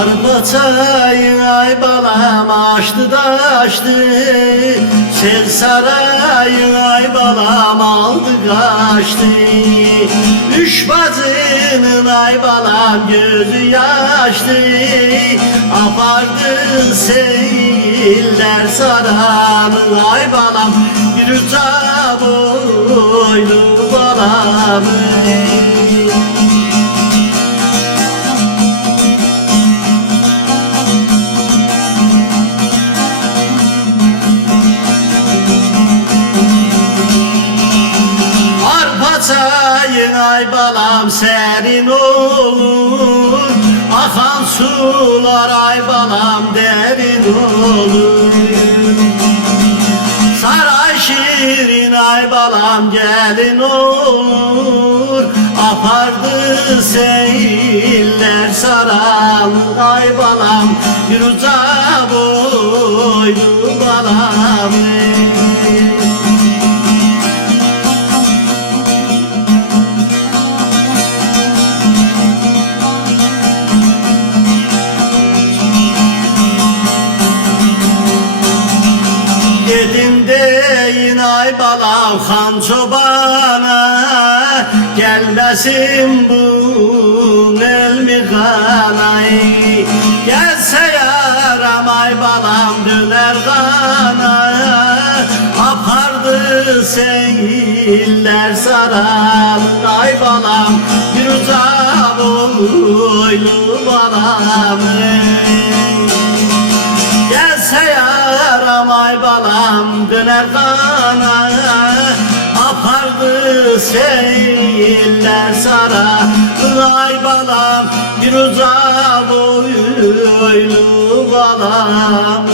Arpa çayı ay balam açtı da açtı, Sel sarayı ay balam aldı kaçtı. Üç bacının ay balam gözü yaşlı, apardı seyirler saranın ay balam, bir uca boylu balamı. Çayın ay balam serin olur, akan sular ay balam derin olur. Saray şirin ay balam gelin olur, apardı seyirler saran ay balam, bir uca boylu balam. Dedim deyin ay balam han çobana, gelmesin bu elmi kanay. Gelse yaram ay balam döner kana, apardı seyirler saran ay balam, bir uca boylu balam. Gelse yaram ay balam döner kana, apardı seyirler sara ay balam, bir uca boylu balam.